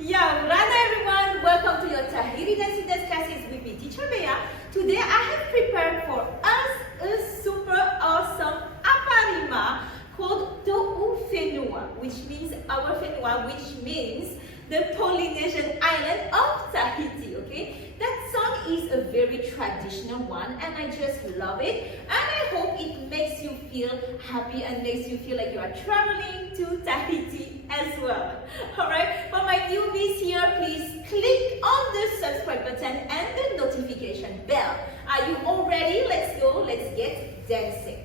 Yeah, Rana everyone, welcome to your Tahiti Dance classes with me, Teacher Bea. Today I have prepared for us a super awesome Aparima called To'u Whenua, which means our Whenua, which means the Polynesian island of Tahiti, okay? That song is a very traditional one and I just love it, and I hope it makes you feel happy and makes you feel like you are traveling to Tahiti as well. Alright, for my newbies here, please click on the subscribe button and the notification bell. Are you all ready? Let's go, let's get dancing.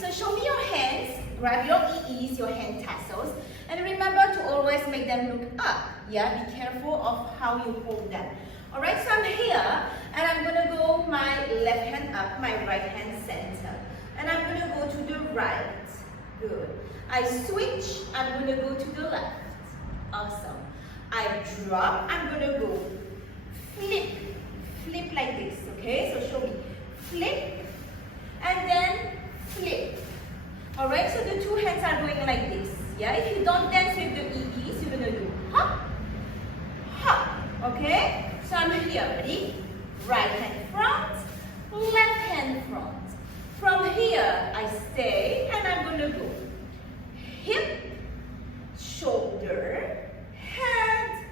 So show me your hands, grab your EEs, your hand tassels, and remember to always make them look up. Yeah, be careful of how you hold them. Alright, so I'm here, and I'm going to go my left hand up, my right hand center. And I'm going to go to the right. Good. I switch, I'm going to go to the left. Awesome. I drop, I'm going to go flip. Flip like this, okay? So show me. Flip, and then flip. Alright, so the two hands are going like this. Yeah, if you don't dance with the EEs, you're gonna do hop, hop. Okay? So I'm here, ready? Right hand front, left hand front. From here, I stay and I'm gonna go hip, shoulder, head,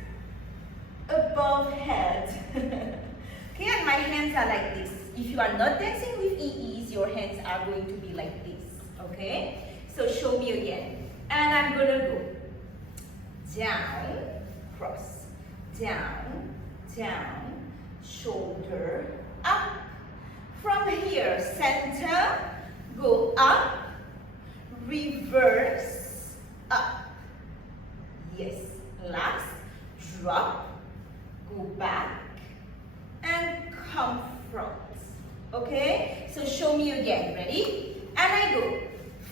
above head. Okay, and my hands are like this. If you are not dancing with EEs, your hands are going to be like this. Okay? So show me again. And I'm going to go down, cross, down, down, shoulder, up. From here, center, go up, reverse, up. Yes. Last, drop, go back, and come front. Okay? So show me again. Ready? And I go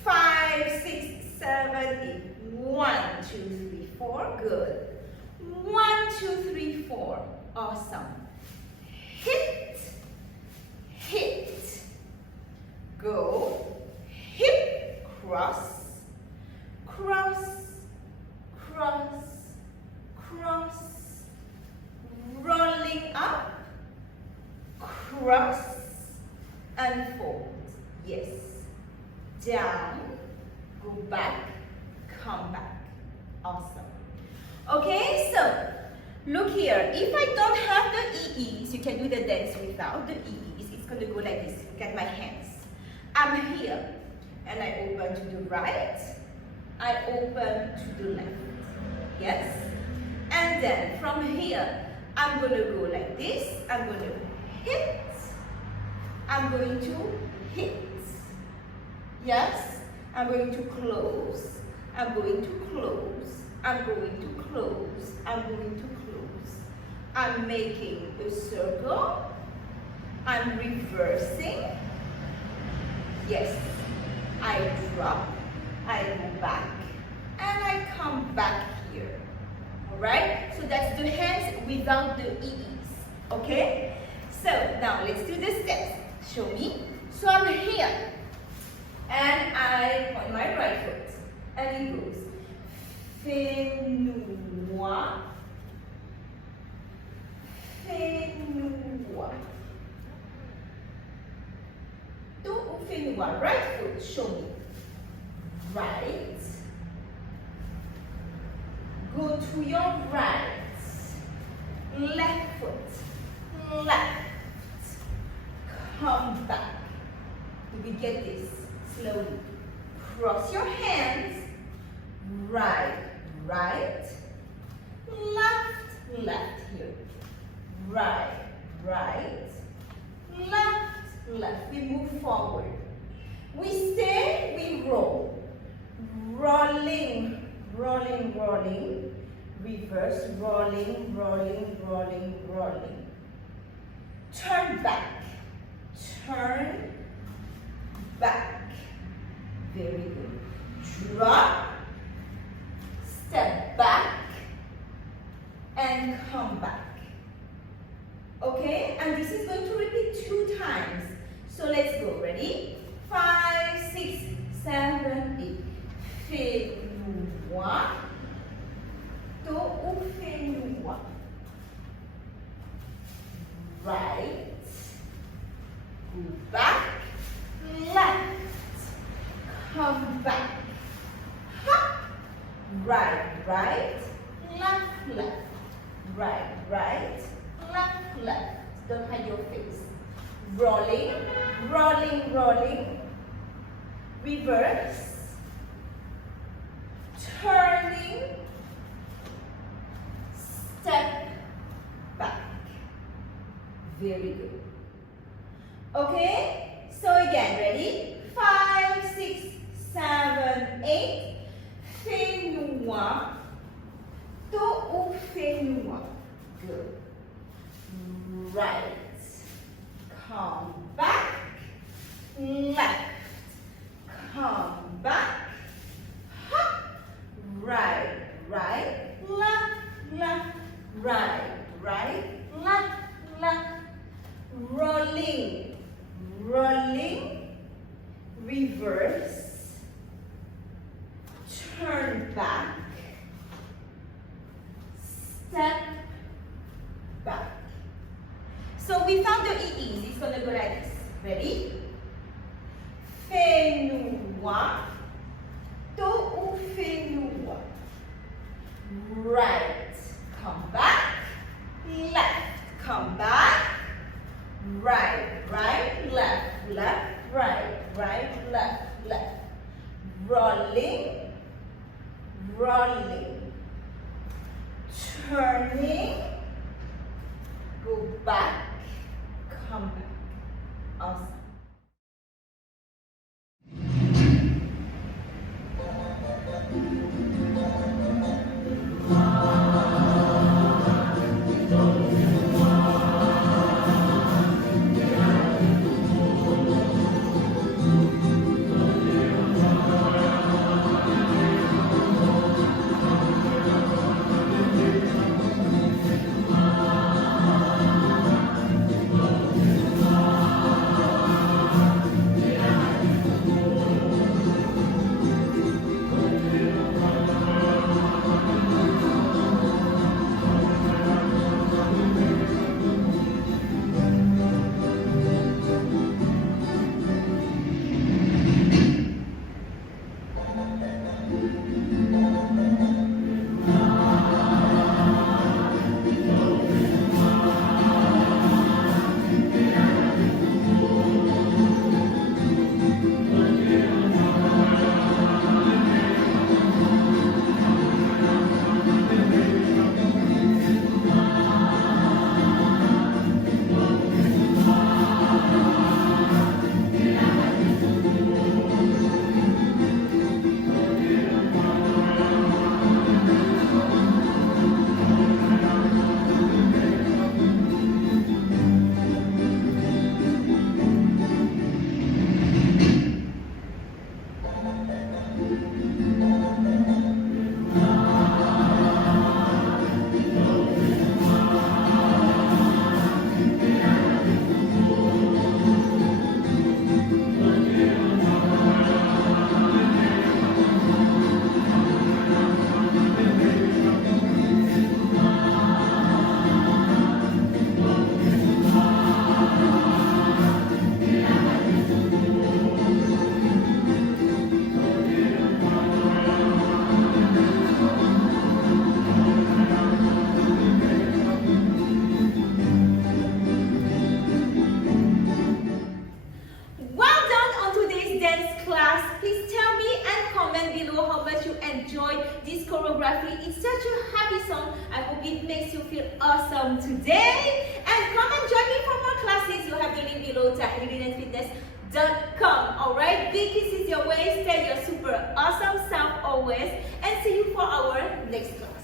5, 6, 7, 8. 1, 2, 3, 4. Good. 1, 2, 3, 4. Awesome. Hit, hit. Go. Hip, cross, cross, cross, cross. Rolling up, cross, and fold. Yes. Down, go back, come back. Awesome. Okay, so look here. If I don't have the EEs, you can do the dance without the EEs. It's going to go like this. Look at my hands. I'm here, and I open to the right. I open to the left. Yes? And then from here, I'm going to go like this. I'm going to hit. I'm going to hit. Yes? I'm going to close. I'm going to close. I'm going to close. I'm going to close. I'm making a circle. I'm reversing. Yes. I drop. I go back. And I come back here. Alright? So that's the hands without the EEs. Okay? So now let's do the steps. Show me. So I'm here. And I on my right foot. And it goes Whenua. Whenua. To'u Whenua. Right foot. Show me. Right. Go to your right. Left foot. Left. Come back. Do we get this? Slowly. Cross your hands. right, right, left, left here. Right, right, left, left. We move forward. We stay, we roll. Rolling, rolling, rolling. Reverse, rolling, rolling, rolling, rolling. Turn back, turn back. Very good. Drop, step back, and come back. Okay, and this is going to repeat 2 times. So let's go. Ready? 5, 6, 7, 8. Fais-nous. To ou fais-nous. Right. Go back. Left. Come back. Hop. Right, right. Left, left. Right, right. Left, left. Don't hide your face. Rolling, rolling, rolling. Reverse. Turning. Step back. Very good. Okay? So again, ready? 5, 6, 7, 8. Fais-nous. To ou fais-nous. Good. Right. Come back. Left. Come back. Hop. Right, right, left, left, right, right, left, left. Rolling, rolling, reverse, turn back, step back. So we found the EEs. It's going to go like this. Ready? Fais-nous. To ou fais-nous. Right. Come back. Left. Come back. Right. Right. Left. Left. Right. Right. Left. Left. Rolling. Rolling. Turning. Go back. Come back. Awesome. enjoyed this choreography. It's such a happy song. I hope it makes you feel awesome today. And come and join me for more classes. You have the link below, TahitianDance.com. Alright, big kisses your way. Stay your super awesome self always. And see you for our next class.